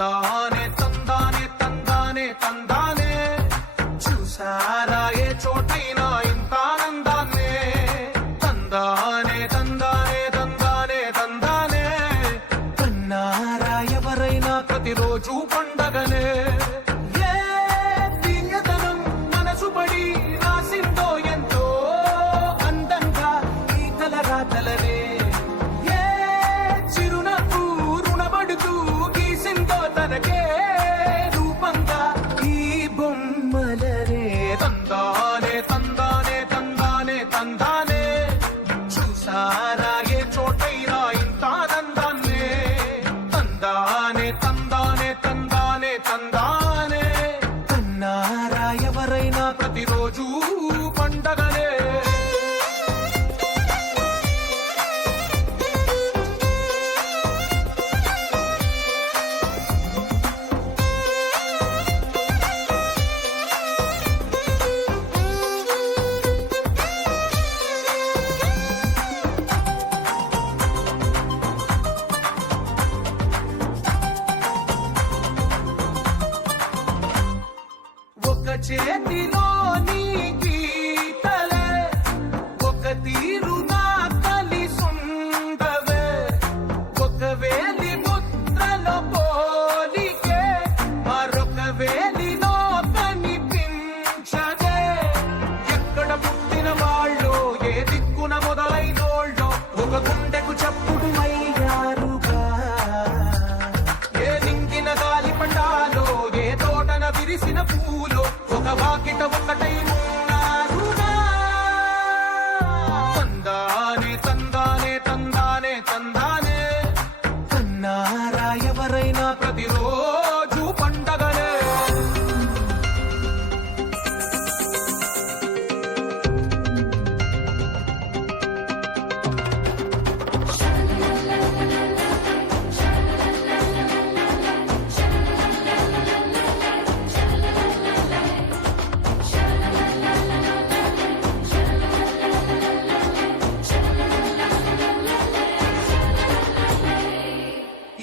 తందానే తందానే తందానే తందానే చూసారా ఏ చోటైనా ఇంత ఆనందాన్నే తందానే తందానే తందానే తందానే కన్నారా ఎవరైనా ప్రతిరోజు పండగనే ఏ దివ్యతనం మనసు పడి రాసిందో ఎంతో అందంగా ఈ తలరాతలనే ఏ చిరునవ్వు రుణపడుతూ గీసిందో తనకే రూపంగా ఈ బొమ్మలనే తందానే తందానే తందానే తందానే చూసారా ఏ చోటైనా ఇంత ఆనందాన్నే తందానే తందానే తందానే తందానే కన్నారా ఎవరైనా ప్రతిరోజు పండగనే ఒక చేతిలో నీ గీతలే ఒక తీరుగా కలిసుండవే ఒక వేలి ముద్రలో పోలికే మరొక వేలిలో కనిపించదే ఎక్కడ పుట్టిన వాళ్ళు ఏ దిక్కున మొదలైనోళ్ళో ఒక గుండెకు చప్పుడు అయ్యారుగా ఏ నింగిన గాలి పండాలో ఏ తోటన విరిసిన పూలో ఒక వాకిట ఒకటై ఉన్నారుగా తందానే తందానే తందానే తందానే కన్నారా ఎవరైనా ప్రతిరోజు పండగనే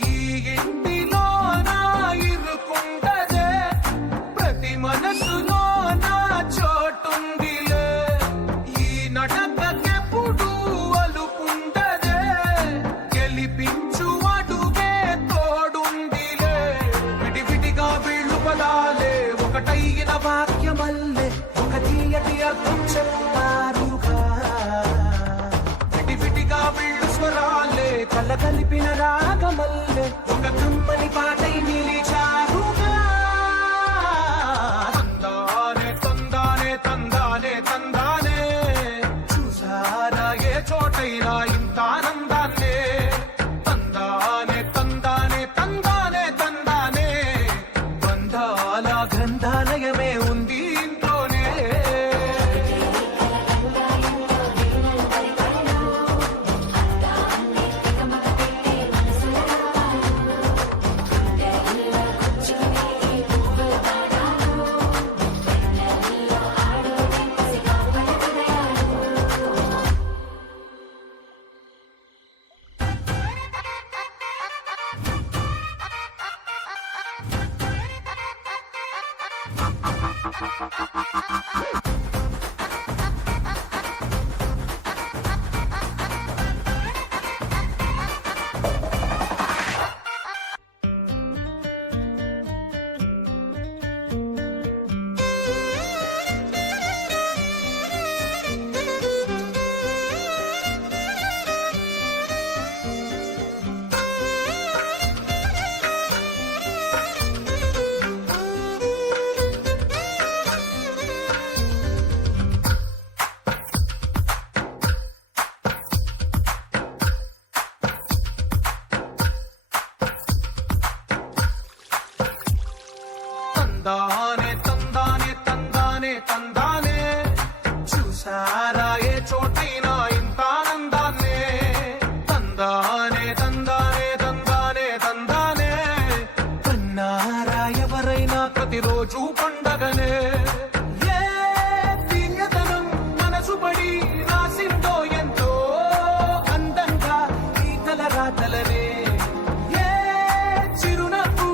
ఈ ఇంటిలో నా ఇరుకుండదే ప్రతి మనసులో నా చోటుందిలే ఈ నటకెప్పుడు అలుకుండదే గెలిపించు అడుగే తోడుందిలే విడివిడిగా వీళ్ళు పదాలే ఒకటైన వాక్యమల్లే ఒక తీయటి అర్థం చెప్తారుగా విడివిడిగా వీళ్ళు స్వరాలే కల కలిపిన రాగమల్లే ఒక కమ్మని పాటై నిలిచారుగా తందానే తందానే తందానే తందానే చూసారా ఏ చోటైనా ఇంత ఆనందాన్నే తందానే తందానే తందానే తందానే బంధాల గ్రంథాలయమే ఉంది ఇంట్లోనే తందానే తందానే తందానే తందానే చూసారా ఏ చోటైనా ఇంత ఆనందాన్నే తందానే తందానే తందానే తందానే కన్నారా ఎవరైనా ప్రతిరోజు పండగనే ఏ దివ్యతనం మనసు పడి రాసిందో ఎంతో అందంగా ఈ తలరాతలనే ఏ చిరునవ్వు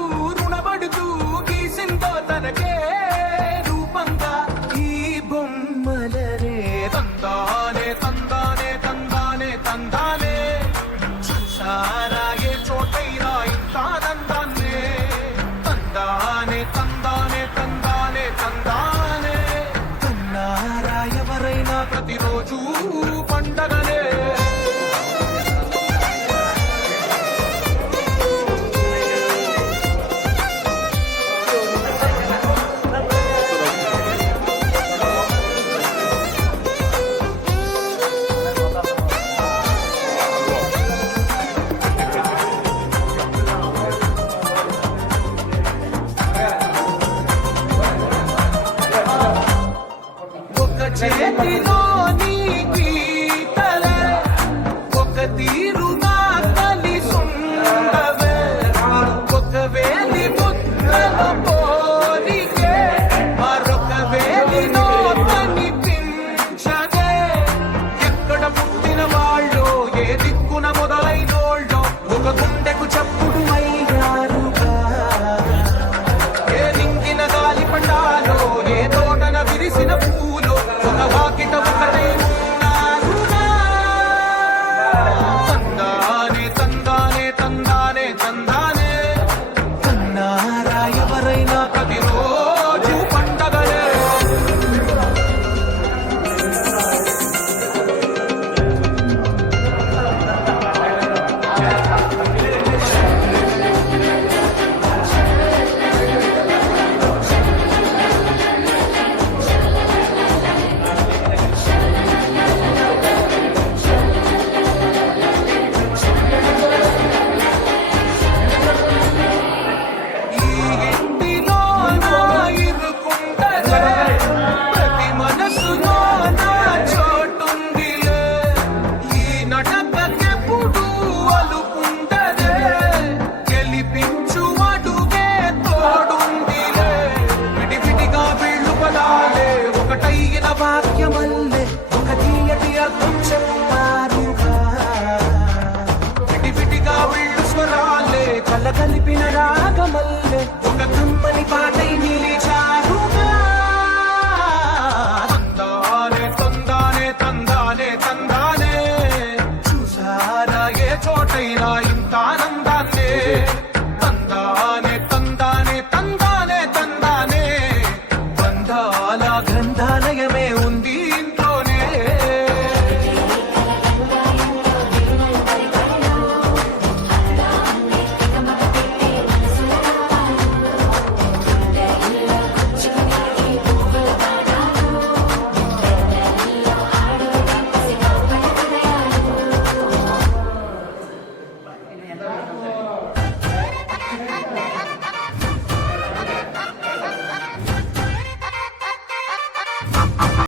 కలగలిపిన రాగమల్లె ఒక కమ్మని